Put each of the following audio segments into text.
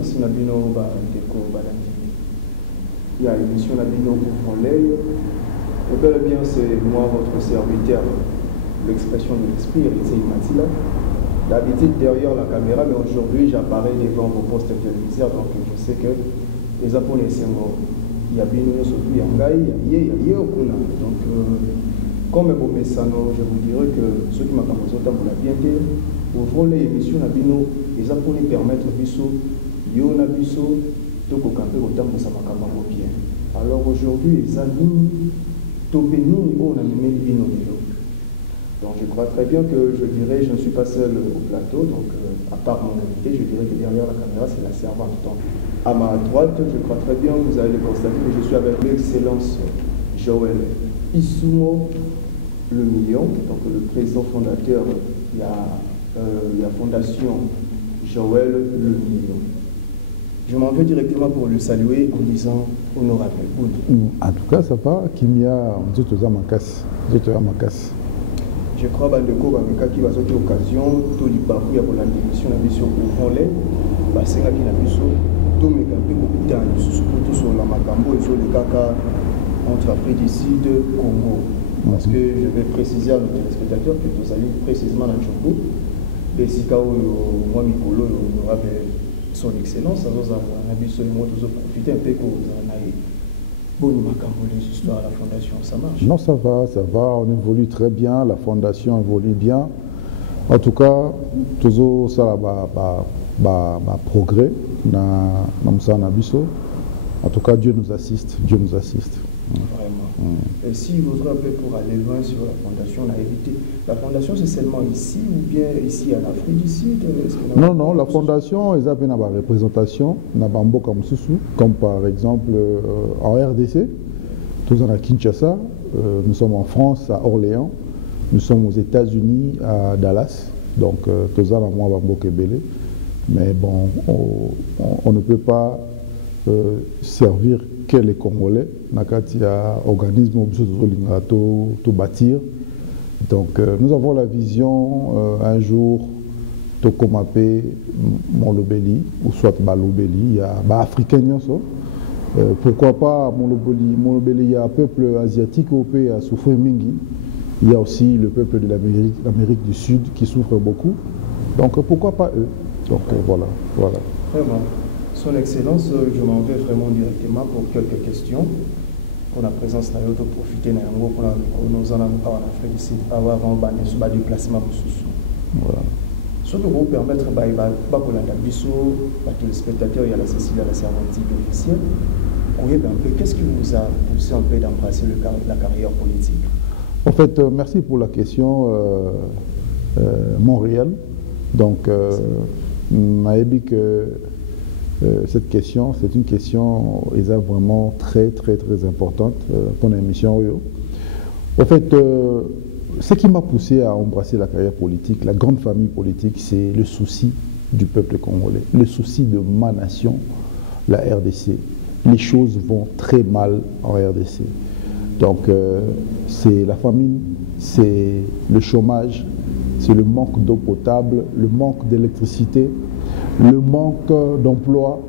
merci Nabino Ndeko Balandi. Il y a l'émission Nabino pour l'œil. Et bel et bien, c'est moi, votre serviteur, l'expression de l'esprit, Rizei Matila. D'habitude derrière la caméra, mais aujourd'hui j'apparais devant vos postes téléviseurs, donc je sais que les Japonais sont il y a bien surtout Yangai, il y a Okuna. Donc, comme un bon message, je vous dirais que ceux qui m'ont posé autant pour la bienté, pour voir les émissions, les Japonais permettent Bisso, Yona Bisso, Toko Kampe, autant pour sa makambo bien. Alors aujourd'hui, les amis, Topeni, on a mis le vino. Donc je crois très bien que je dirais, je ne suis pas seul au plateau, donc à part mon invité, je dirais que derrière la caméra, c'est la servante. Donc, à ma droite, je crois très bien, vous allez le constater, que je suis avec l'excellence Joël Isumo Le Million, donc le président fondateur de la fondation Joël Le Million. Je m'en vais directement pour le saluer en disant honorable. En tout cas, ça va, Kimia, Makas. Je crois que qui va sauter l'occasion, tout le parcours pour la démission de la mission au volet, parce que la mission, tout le monde surtout sur la Macambo et sur le caca entre Afrique du Sud et Congo. Parce que je vais préciser à nos téléspectateurs que vous allez précisément dans le Chongo, et si moi, Mikolo, son excellence, on a profiter un peu pour bonne Macambo, les histoires à la fondation, ça marche? Non, ça va, on évolue très bien, la fondation évolue bien. En tout cas, toujours ça va progrès dans Abisso. En tout cas, Dieu nous assiste, Vraiment. Et si vous voudrez un peu pour aller loin sur la fondation, on a évité. La fondation, c'est seulement ici ou bien ici en Afrique du Sud? Non, la fondation, ils ont une représentation, comme par exemple en RDC, tous à Kinshasa, nous sommes en France, à Orléans, nous sommes aux États-Unis, à Dallas, donc tous à Bambokebele. Mais bon, on ne peut pas servir que les Congolais. Il y a un organisme pour bâtir. Donc nous avons la vision un jour Tokomapé, Molobeli, ou soit Balobeli, il y a Africain. Pourquoi pas Molobeli, il y a un peuple asiatique au pays à souffrir Mingi. Il y a aussi le peuple de l'Amérique du Sud qui souffre beaucoup. Donc pourquoi pas eux? Donc voilà. Vraiment. Son Excellence, je m'en vais vraiment directement pour quelques questions. Pour la présence, nous avons profité de nous en Afrique ici, avant de déplacement. Voilà. Ce que vous permettre, pour tous les spectateurs, il y a la Cécile, la servante officielle. Qu'est-ce qui vous a poussé un peu d'embrasser la carrière politique? En fait, merci pour la question, Montréal. Donc, cette question, c'est une question vraiment très importante pour l'émission. En fait, ce qui m'a poussé à embrasser la carrière politique, la grande famille politique, c'est le souci du peuple congolais, le souci de ma nation, la RDC. Les choses vont très mal en RDC. Donc, c'est la famine, c'est le chômage, c'est le manque d'eau potable, le manque d'électricité, le manque d'emploi,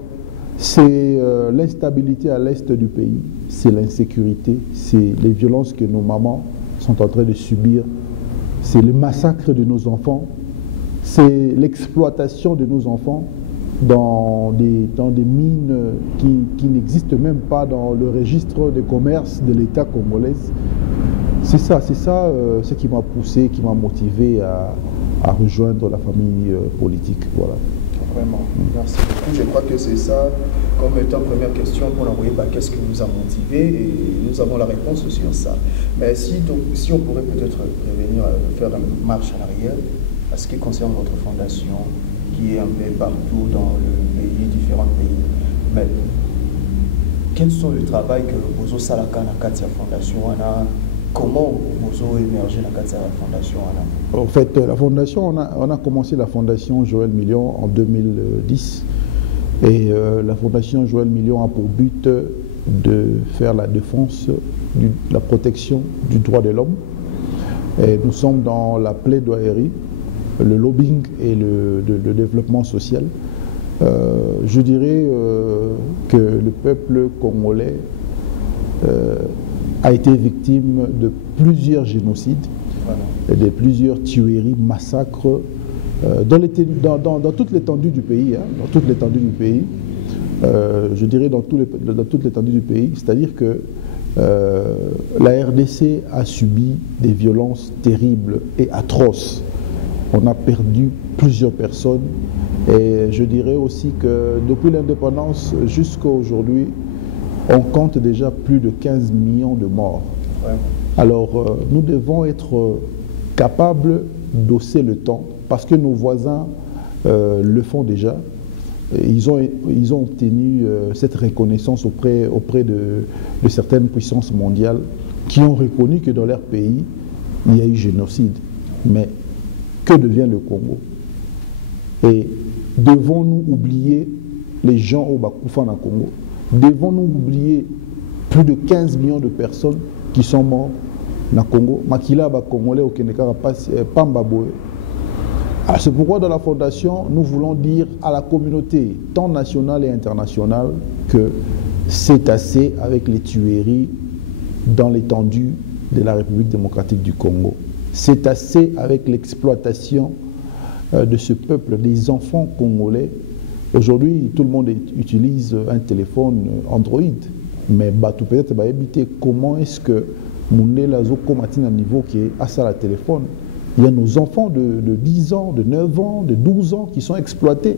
c'est l'instabilité à l'est du pays, c'est l'insécurité, c'est les violences que nos mamans sont en train de subir, c'est le massacre de nos enfants, c'est l'exploitation de nos enfants dans des mines qui n'existent même pas dans le registre de commerce de l'État congolais. C'est ça ce qui m'a poussé, qui m'a motivé à rejoindre la famille politique. Voilà. Vraiment, merci beaucoup. Je crois que c'est ça, comme étant première question pour l'envoyer, qu'est-ce qui vous a motivé, et nous avons la réponse sur ça. Mais si on pourrait peut-être revenir faire une marche en arrière, à ce qui concerne votre fondation, qui est un peu partout dans le pays, différents pays. Mais quels sont le travail que vous avez salaka dans la fondation? Comment vous avez émergé dans la fondation? En fait, la fondation, on a commencé la fondation Joël Million en 2010. Et la fondation Joël Million a pour but de faire la défense, la protection du droit de l'homme. Et nous sommes dans la plaidoirie, le lobbying et le développement social. je dirais que le peuple congolais a été victime de plusieurs génocides, de plusieurs tueries, massacres, dans toute l'étendue du pays, hein, dans toute l'étendue du pays, je dirais dans toute l'étendue du pays, c'est-à-dire que la RDC a subi des violences terribles et atroces. On a perdu plusieurs personnes et je dirais aussi que depuis l'indépendance jusqu'à aujourd'hui, on compte déjà plus de 15 millions de morts. Ouais. Alors nous devons être capables d'hausser le temps parce que nos voisins le font déjà. Ils ont obtenu cette reconnaissance auprès de certaines puissances mondiales qui ont reconnu que dans leur pays, il y a eu génocide. Mais que devient le Congo? Et devons-nous oublier les gens au Bakoufa dans le Congo? Devons-nous oublier plus de 15 millions de personnes qui sont mortes dans le Congo? Makila ba Congolais au Kenekara Pambaboe. C'est pourquoi dans la Fondation, nous voulons dire à la communauté, tant nationale et internationale, que c'est assez avec les tueries dans l'étendue de la République démocratique du Congo. C'est assez avec l'exploitation de ce peuple, des enfants congolais. Aujourd'hui, tout le monde utilise un téléphone Android, mais peut-être éviter comment est-ce que Mundela Zokomatine à niveau qui est à ça la téléphone. Il y a nos enfants de 10 ans, de 9 ans, de 12 ans qui sont exploités.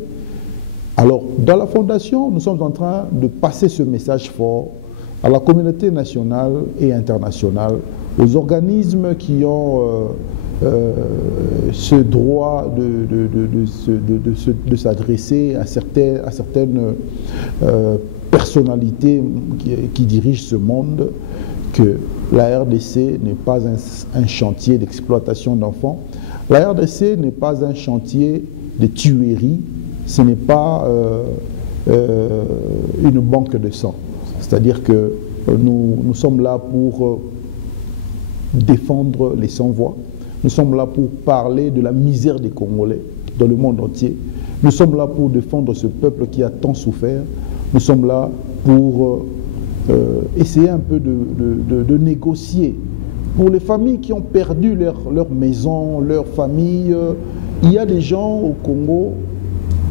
Alors, dans la Fondation, nous sommes en train de passer ce message fort à la communauté nationale et internationale, aux organismes qui ont ce droit de s'adresser à certaines personnalités qui dirigent ce monde, que la RDC n'est pas un chantier d'exploitation d'enfants. La RDC n'est pas un chantier de tuerie. Ce n'est pas une banque de sang. C'est-à-dire que nous sommes là pour défendre les sans-voix. Nous sommes là pour parler de la misère des Congolais dans le monde entier. Nous sommes là pour défendre ce peuple qui a tant souffert. Nous sommes là pour essayer un peu de négocier. Pour les familles qui ont perdu leur maison, leur famille, il y a des gens au Congo,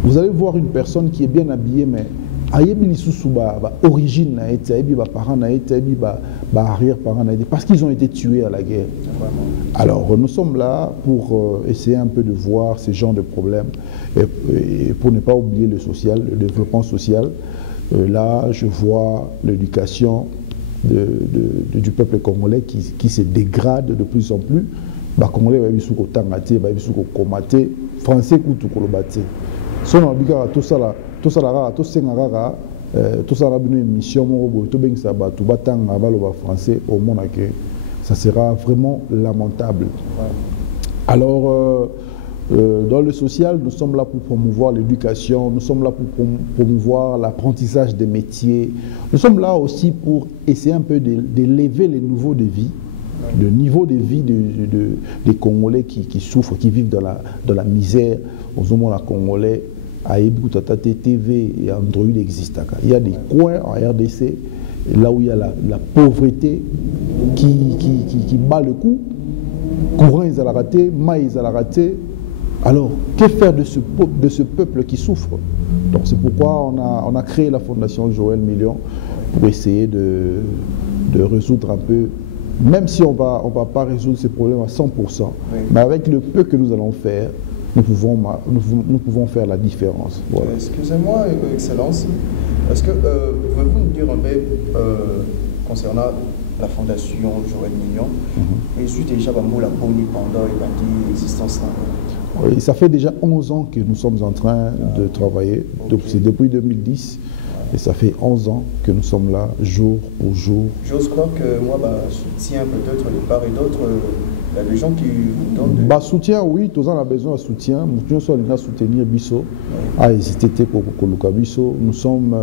vous allez voir une personne qui est bien habillée, mais origine, arrière-parents, parce qu'ils ont été tués à la guerre. Alors nous sommes là pour essayer un peu de voir ces genres de problèmes et pour ne pas oublier le social, le développement social. Là, je vois l'éducation du peuple congolais qui se dégrade de plus en plus. Les Congolais sont combattés, Français sont tout ça une mission français au monde que ça sera vraiment lamentable. Alors dans le social, nous sommes là pour promouvoir l'éducation, nous sommes là pour promouvoir l'apprentissage des métiers, nous sommes là aussi pour essayer un peu d'élever les niveaux de vie, le niveau de vie des Congolais qui souffrent, qui vivent dans la misère. Aux hommes congolais, à Ebutata TV et Android existent. Il y a des coins en RDC, là où il y a la pauvreté qui bat le coup. Courant, ils ont raté, maïs, ils ont raté. Alors, que faire de ce peuple qui souffre? Donc, c'est pourquoi on a créé la Fondation Joël Million pour essayer de résoudre un peu, même si on va pas résoudre ces problèmes à 100%, oui. Mais avec le peu que nous allons faire, nous pouvons faire la différence. Voilà. Excusez-moi, Excellence, est-ce que pouvez-vous nous dire un peu concernant la Fondation Joël Million, et suis déjà Bamboula Boni pendant l'existence là? Oui, ça fait déjà 11 ans que nous sommes en train de travailler. Okay. C'est depuis 2010. Et ça fait 11 ans que nous sommes là, jour pour jour. J'ose croire que moi, soutien peut-être de part et d'autre, il y a des gens qui vous donnent de... soutien, oui, tous on a besoin de soutien. Nous sommes là soutenir Bisso. Nous sommes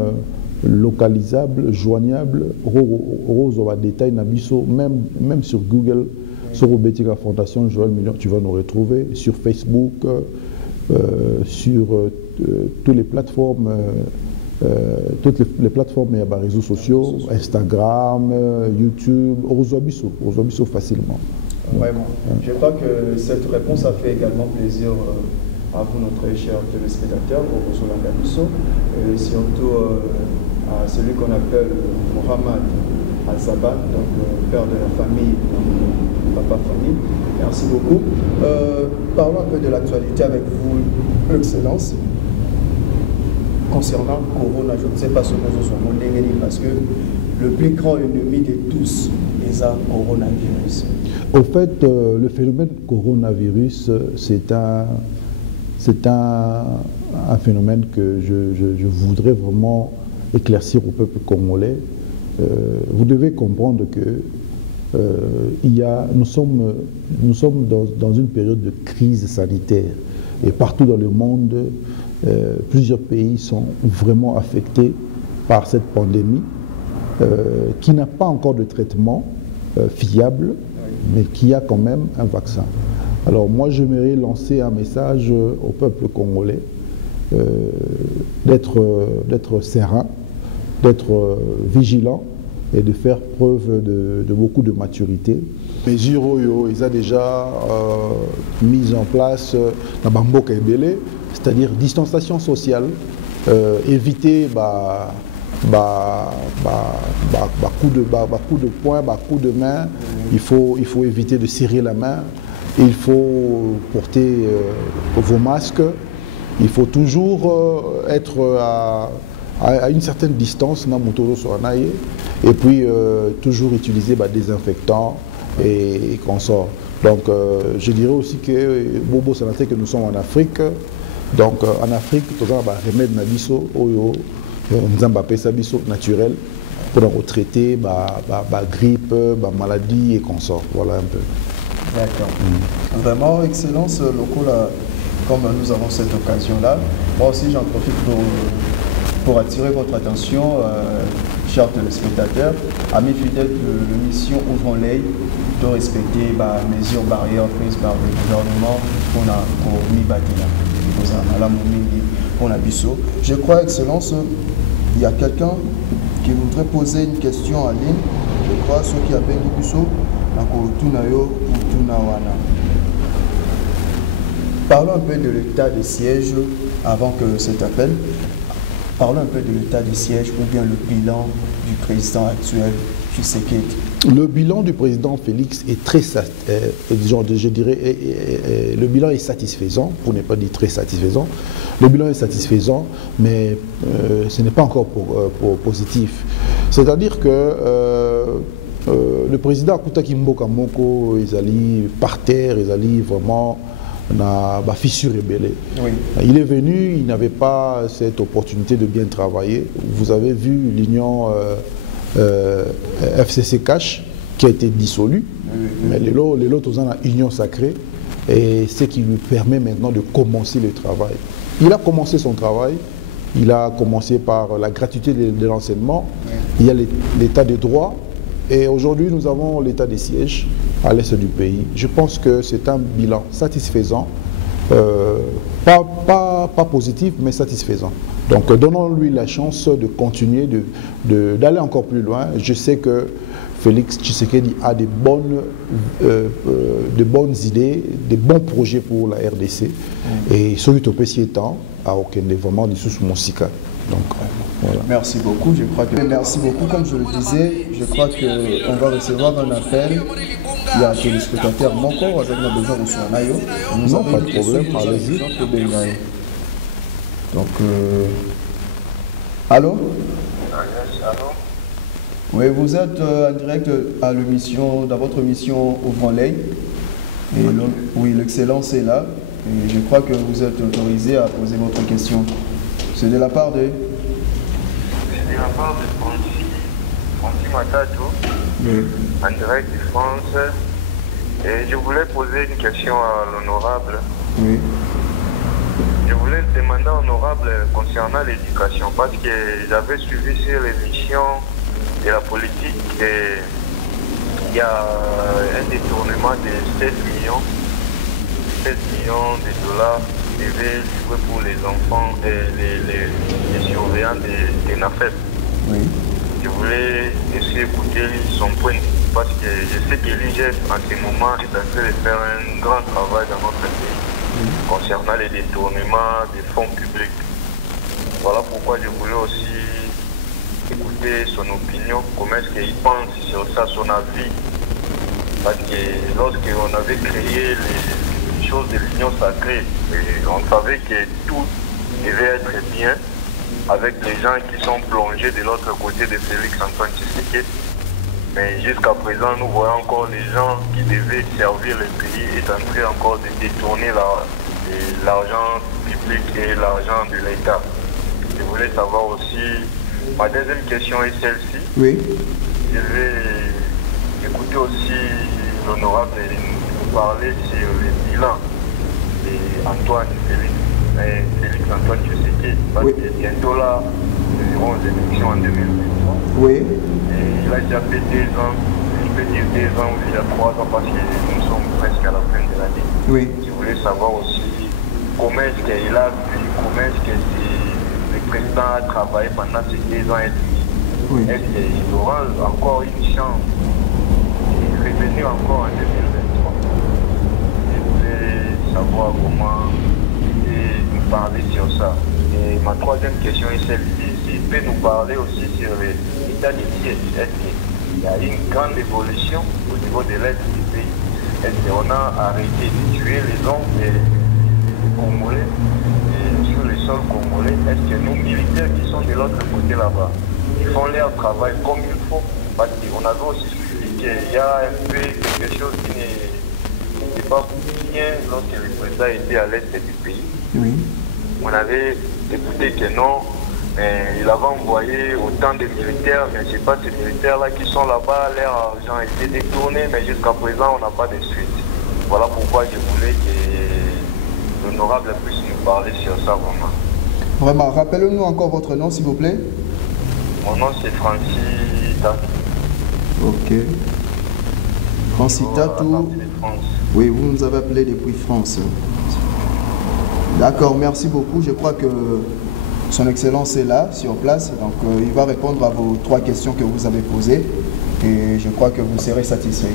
localisables, joignables. Rose va détail na Bisso, même sur Google. Sur la Fondation Joël Million, tu vas nous retrouver sur Facebook, sur toutes les plateformes, et les réseaux sociaux, Instagram, YouTube, Ozobiso facilement. Vraiment. Je crois que cette réponse a fait également plaisir à vous, notre chers téléspectateurs, au Solangamiso, et surtout à celui qu'on appelle Mohamed Al-Zaban, donc père de la famille, papa famille. Merci beaucoup. Parlons un peu de l'actualité avec vous, Excellence. Concernant Corona, je ne sais pas ce que nous sommes parce que le plus grand ennemi de tous est un coronavirus. Au fait, le phénomène coronavirus, c'est un phénomène que je voudrais vraiment éclaircir au peuple congolais. Vous devez comprendre que nous sommes dans une période de crise sanitaire et partout dans le monde, plusieurs pays sont vraiment affectés par cette pandémie qui n'a pas encore de traitement fiable, mais qui a quand même un vaccin. Alors moi, j'aimerais lancer un message au peuple congolais d'être serein, d'être vigilant et de faire preuve de beaucoup de maturité. Mesures Oyo, ils ont déjà mis en place la Bamboka Ebele, c'est-à-dire distanciation sociale, éviter coup de poing, coup de main. Il faut éviter de serrer la main. Il faut porter vos masques. Il faut toujours être à une certaine distance, et puis toujours utiliser désinfectants et consorts. Donc je dirais aussi que Bobo Sanate, que nous sommes en Afrique. Donc en Afrique, nous avons un remède naturel pour traiter la grippe, la maladie et consorts. Voilà un peu. D'accord. Vraiment, Excellence, comme nous avons cette occasion-là, moi aussi j'en profite pour attirer votre attention, chers téléspectateurs, amis fidèles de l'émission Ouvrons l'œil, de respecter les mesures barrières prises par le gouvernement pour la Corona Batila. Je crois, Excellence, il y a quelqu'un qui voudrait poser une question en ligne. Je crois ceux qui appellent Bisso, parlons un peu de l'état de siège avant que cet appel. Parlons un peu de l'état de siège ou bien le bilan du président actuel, Tshisekedi. Le bilan du président Félix est très, je dirais, le bilan est satisfaisant, pour ne pas dire très satisfaisant. Le bilan est satisfaisant, mais ce n'est pas encore positif. C'est-à-dire que le président Akutaki Mboka Moko, ils allaient par terre, ils allaient vraiment na fissure rebelle. Oui. Il est venu, il n'avait pas cette opportunité de bien travailler. Vous avez vu l'union FCC Cash qui a été dissolue, mais les autres ont une union sacrée et ce qui lui permet maintenant de commencer le travail. Il a commencé son travail, il a commencé par la gratuité de l'enseignement, il y a l'état de droit et aujourd'hui nous avons l'état des sièges à l'est du pays. Je pense que c'est un bilan satisfaisant, pas positif mais satisfaisant. Donc donnons-lui la chance de continuer, d'aller encore plus loin. Je sais que Félix Tshisekedi a de bonnes idées, de bons projets pour la RDC. Et ce qui est temps, à aucun vraiment de sous mon sika. Donc, voilà. Merci beaucoup. Merci beaucoup. Comme je le disais, je crois qu'on va recevoir un appel. Il y a un téléspectateur Moko, avec nos besoins de Soanayo. Nous avons pas de problème, allez-y. Donc, allô? Allô? Oui, vous êtes en direct dans votre émission Ouvrons l'œil. Oui, l'excellence est là. Et je crois que vous êtes autorisé à poser votre question. C'est de la part de... C'est de la part de Francis Matato, en direct de France. Et je voulais poser une question à l'honorable. Oui. Je voulais demander à l'honorable concernant l'éducation, parce que j'avais suivi sur l'émission de la politique et il y a un détournement de 16 millions de dollars devait livrer pour les enfants et les surveillants des NAFEP. Oui. Je voulais essayer d'écouter son point de vue parce que je sais que l'IGF en ce moment est en train de faire un grand travail dans notre pays concernant les détournements des fonds publics. Voilà pourquoi je voulais aussi écouter son opinion, comment est-ce qu'il pense sur ça, son avis. Parce que lorsqu'on avait créé les choses de l'Union sacrée, on savait que tout devait être bien avec les gens qui sont plongés de l'autre côté de Félix Antoine Tshisekedi. Mais jusqu'à présent, nous voyons encore les gens qui devaient servir le pays est en train encore de détourner l'argent public et l'argent de l'État. Je voulais savoir aussi, ma deuxième question est celle-ci. Oui. Je vais écouter aussi l'honorable nous parler sur le bilan d'Antoine Félix Antoine Tshisekedi. Parce que bientôt là, nous aurons les élections en 2023. Oui. Et il a déjà fait 2 ans, je peux dire 2 ans ou il y a 3 ans parce que nous sommes presque à la fin de l'année. Oui. Je voulais savoir aussi comment est-ce qu'il a vu, comment est-ce que le président a travaillé pendant ces 2 ans et demi. Oui. Est-ce qu'il aura encore une chance de revenir encore en 2023? Je voulais savoir comment nous parler sur ça. Et ma troisième question est celle-ci, s'il peut nous parler aussi sur l'état des sièges. Est-ce qu'il y a une grande évolution au niveau de l'aide du pays? Est-ce qu'on a arrêté de tuer les hommes des Congolais sur le sol congolais? Est-ce que nos militaires qui sont de l'autre côté là-bas, ils font leur travail comme il faut? Parce qu'on avait aussi suivi qu'il y a un peu quelque chose qui n'est pas bien lorsque le président était à l'est du pays. Oui. On avait écouté que non, mais il avait envoyé autant de militaires, mais ce n'est pas ces militaires-là qui sont là-bas, leur argent a été détourné, mais jusqu'à présent, on n'a pas de suite. Voilà pourquoi je voulais que l'honorable puisse nous parler sur ça vraiment. Vraiment, rappelez-nous encore votre nom, s'il vous plaît. Mon nom, c'est Francis Tatou. Ok. Francis Tatou. Oui, vous nous avez appelé depuis France. D'accord, merci beaucoup. Je crois que son Excellence est là, sur place. Donc, il va répondre à vos 3 questions que vous avez posées. Et je crois que vous serez satisfait.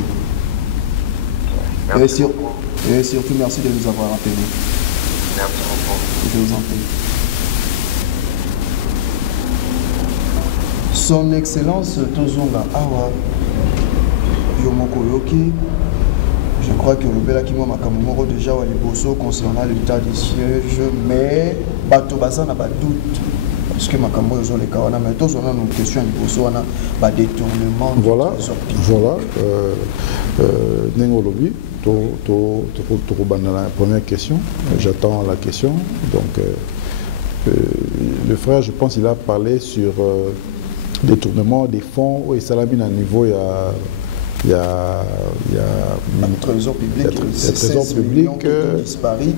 Et surtout, merci de nous avoir appelés. Merci beaucoup. Je vous en prie. Son Excellence Tozonga Awa Yomoko Yoki. Je crois que le Belakimo Makamomoro déjà à Liboso concernant l'état des sièges, mais Batobaza n'a pas de doute. Parce que Makambo ils ont les Kawana, mais tous on a une question à Liboso, on a pas détournement. Voilà, voilà. Nengolobi, la première question. J'attends la question. Donc, le frère, je pense, il a parlé sur détournement des fonds et Salamine à niveau, il y a le trésor public, le trésor public disparu.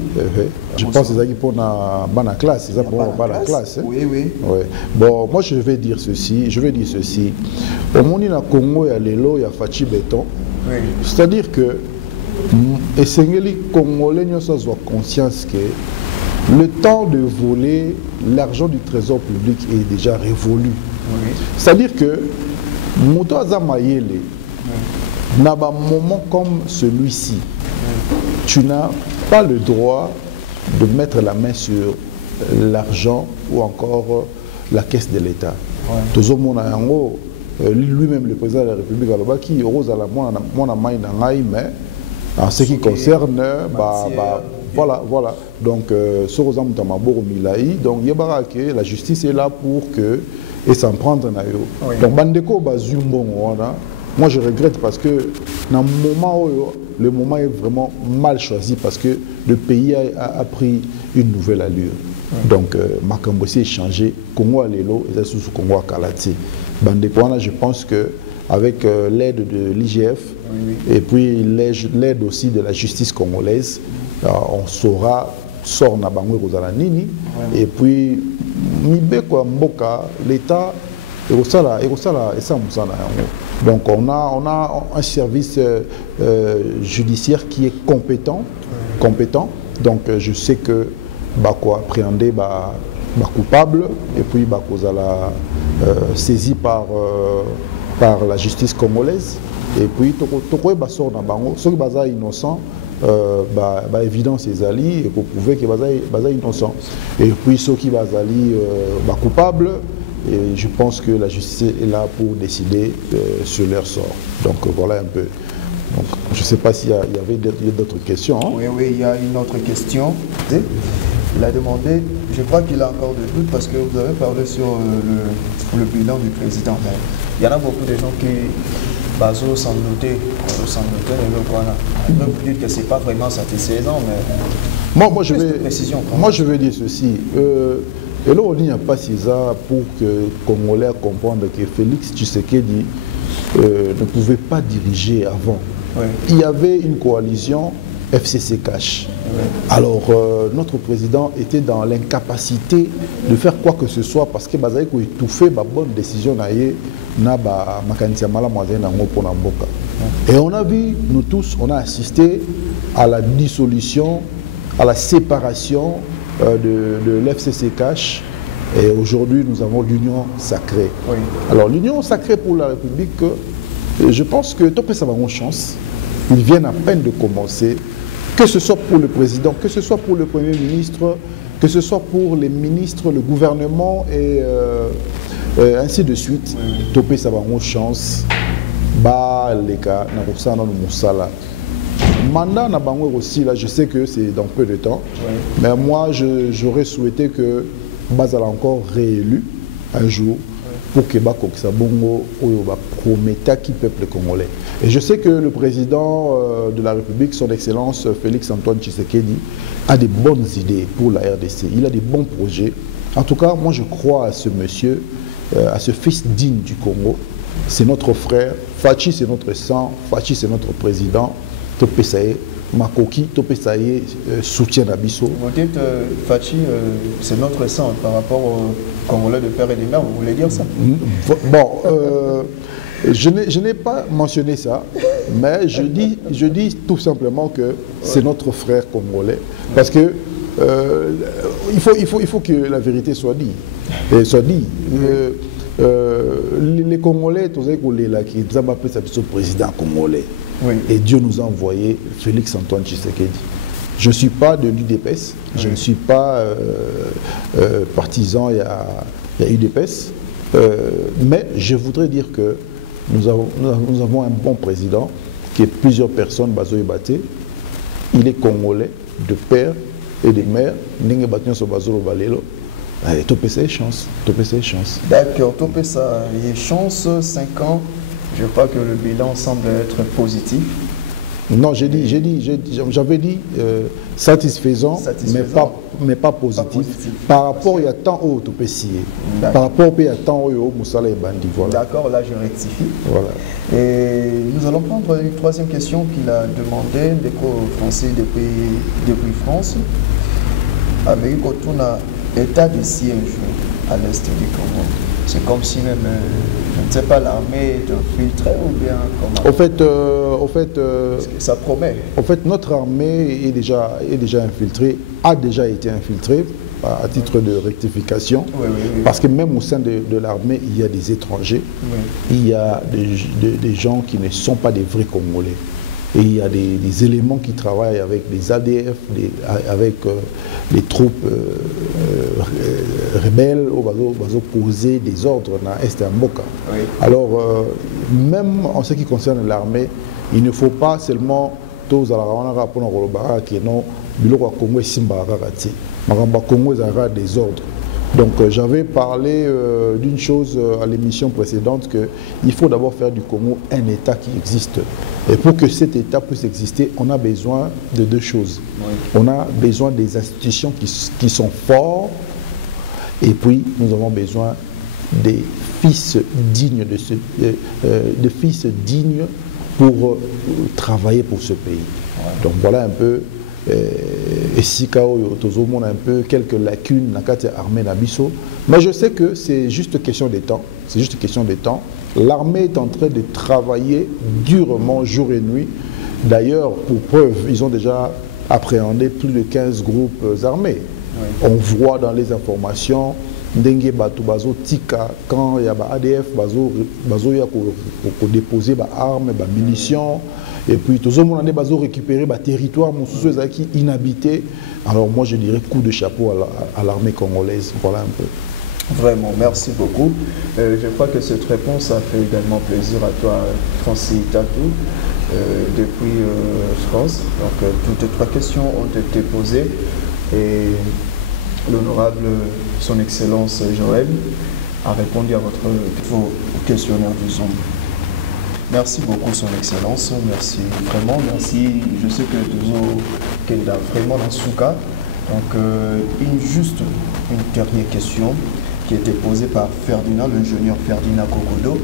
Je pense que c'est ça pour la classe, c'est ça pour la classe. Oui, oui. Bon, moi je vais dire ceci. Au monde il y a Congo, il y a Lelo, il y a Fachi Béton. C'est-à-dire que les Congolais ont conscience que le temps de voler l'argent du trésor public est déjà révolu. C'est-à-dire que Moto Azamayele, dans un moment comme celui-ci, tu n'as pas le droit de mettre la main sur l'argent ou encore la caisse de l'État. Lui-même, le président de la République, qui rose à la mais en ce qui concerne, voilà. Donc, la justice est là pour que et s'en prendre. Donc, Bandeko Bazumbon, moi je regrette parce que dans le moment est vraiment mal choisi parce que le pays a pris une nouvelle allure. Donc, Makambossi est changé, Congo à Lelo et sous Congo à Kalati. Bandeko, je pense qu'avec l'aide de l'IGF et puis l'aide aussi de la justice congolaise, on saura sort na bango Rosalanini et puis Mibeko Mboka, l'État et ça donc on a un service judiciaire qui est compétent. Donc je sais que appréhender coupable et puis saisi par la justice congolaise et puis sort na bango ceux qui sont innocents évidence ses alliés et pour prouver que sont innocents et puis ceux qui sont coupables et je pense que la justice est là pour décider sur leur sort. Donc voilà un peu. Donc, je ne sais pas s'il y avait d'autres questions. Hein? Oui, il y a une autre question. Il a demandé, je crois qu'il a encore des doutes parce que vous avez parlé sur le bilan du président. Mais il y en a beaucoup de gens qui s'en notaient, ils peuvent vous dire que ce n'est pas vraiment satisfaisant, mais moi je vais dire ceci. Et là, on n'y a pas ça pour que les Congolais comprennent que Félix Tshisekedi ne pouvait pas diriger avant. Oui. Il y avait une coalition FCC Cash. Oui. Alors, notre président était dans l'incapacité de faire quoi que ce soit parce que Bazaï a étouffé la bonne décision et on a vu, nous tous, on a assisté à la dissolution, à la séparation de l'FCC Cash et aujourd'hui nous avons l'Union Sacrée. Oui. Alors l'Union Sacrée pour la République, je pense que tout ça va avoir une chance. Ils viennent à peine de commencer, que ce soit pour le président, que ce soit pour le Premier ministre, que ce soit pour les ministres, le gouvernement et ainsi de suite. Oui. Topé ça va avoir une chance. Les cas, mandat na bango aussi, là, je sais que c'est dans peu de temps, oui. Mais moi, j'aurais souhaité que Bazala encore réélu un jour, oui. Pour que Bakoksa Bongo prometta qui peuple congolais. Et je sais que le président de la République, son Excellence Félix Antoine Tshisekedi, a des bonnes idées pour la RDC. Il a des bons projets. En tout cas, moi, je crois à ce monsieur, à ce fils digne du Congo. C'est notre frère. Fachi, c'est notre sang. Fachi, c'est notre président. Topesaye, Makoki, Topesaye soutient Nabiso. Vous dites Fachi, c'est notre sang par rapport aux Congolais de père et de mère, vous voulez dire ça? Bon, je n'ai pas mentionné ça, mais je dis tout simplement que c'est notre frère congolais. Parce que il faut que la vérité soit dite. Les Congolais, tous les qui ont appelé ça le président congolais. Oui. Et Dieu nous a envoyé Félix Antoine Tshisekedi. Je ne suis pas de l'UDPS, oui. Je ne suis pas partisan, il y a UDPS, mais je voudrais dire que nous avons un bon président qui est plusieurs personnes, Bazo Ebate. Il est congolais de père et de mère. Ninge Batyon so Bazo Balelo. Topé ça chance. D'accord, topé ça chance, 5 ans. Je crois que le bilan semble être positif. Non, j'avais dit satisfaisant. Mais pas positif. Par rapport à temps où tu peux scier. Par rapport à temps où Moussala et Bandi. Voilà. D'accord, là je rectifie. Voilà. Et nous allons prendre une troisième question qu'il a demandé, l'éco-français depuis France. Avec un état de siège à l'est du Congo. C'est comme si même, je ne sais pas, l'armée est infiltrée ou bien comment? Au fait, ça promet. En fait, notre armée est déjà infiltrée, a déjà été infiltrée à titre de rectification. Oui. Parce que même au sein de l'armée, il y a des étrangers, oui. Il y a des gens qui ne sont pas des vrais Congolais. Et il y a des éléments qui travaillent avec les ADF, avec les troupes rebelles, qui vont poser des ordres dans l'Est et Mboka. Oui. Alors, même en ce qui concerne l'armée, il ne faut pas seulement tous à la Rwanda pour nous qui non, le Congo est Simbarati. Le Congo est des ordres. Donc j'avais parlé d'une chose à l'émission précédente, qu'il faut d'abord faire du Congo un État qui existe. Et pour que cet État puisse exister, on a besoin de deux choses. Oui. On a besoin des institutions qui sont fortes, et puis nous avons besoin des fils dignes, de fils dignes pour travailler pour ce pays. Ouais. Donc voilà un peu. Et si on a un peu quelques lacunes dans l'armée Nabiso, mais je sais que c'est juste question de temps. C'est juste question de temps. L'armée est en train de travailler durement jour et nuit. D'ailleurs, pour preuve, ils ont déjà appréhendé plus de 15 groupes armés. On voit dans les informations Dengue Bato Bazo Tika, quand il y a ADF, Bazo y a déposé des armes, des munitions, et puis tout le monde a récupéré des territoires qui inhabités. Alors moi je dirais coup de chapeau à l'armée congolaise. Voilà un peu. Vraiment, merci beaucoup. Je crois que cette réponse a fait également plaisir à toi, Francis Tatou, depuis France. Donc toutes les 3 questions ont été posées et l'honorable Son Excellence Joël a répondu à votre questionnaire du Zoom. Merci beaucoup, Son Excellence. Merci vraiment. Merci. Je sais que nous sommes vraiment dans ce cas. Donc, une dernière question qui a été posée par Ferdinand, l'ingénieur Ferdinand Kokodo,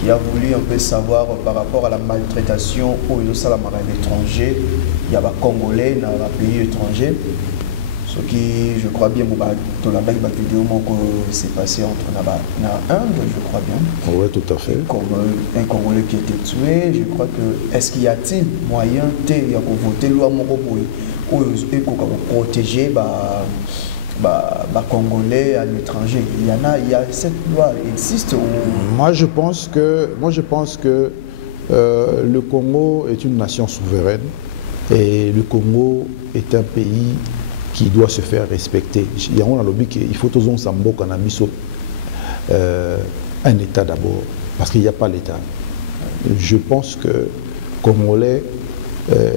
qui a voulu un peu savoir par rapport à la maltraitation aux Salamara à l'étranger. Il y a des Congolais dans les pays étrangers. Ce qui, je crois bien, dans la vidéo que c'est passé entre Inde, je crois bien. Oui, tout à fait. Un Congolais qui a été tué, je crois que, est-ce qu'il y a-t-il moyen de voter loi pour protéger les Congolais à l'étranger? Il y a cette loi existe ou... Moi, je pense que le Congo est une nation souveraine et le Congo est un pays qui doit se faire respecter. Il y a un lobby qu'il faut tous un État d'abord, parce qu'il n'y a pas l'État. Je pense que Congolais,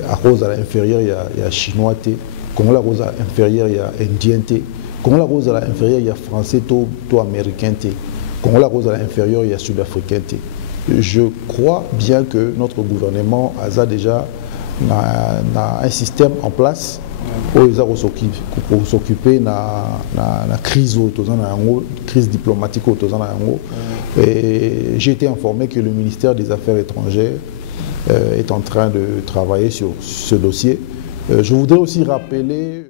à cause à l'inférieur, il y a Chinois, Congolais à cause à l'inférieur, il y a Indien, Congolais à cause à l'inférieur, il y a Français, Américain, Congolais à cause à l'inférieur, il y a Sud-Africain. Je crois bien que notre gouvernement a déjà un système en place pour s'occuper de la crise diplomatique. Et j'ai été informé que le ministère des Affaires étrangères est en train de travailler sur ce dossier. Je voudrais aussi rappeler...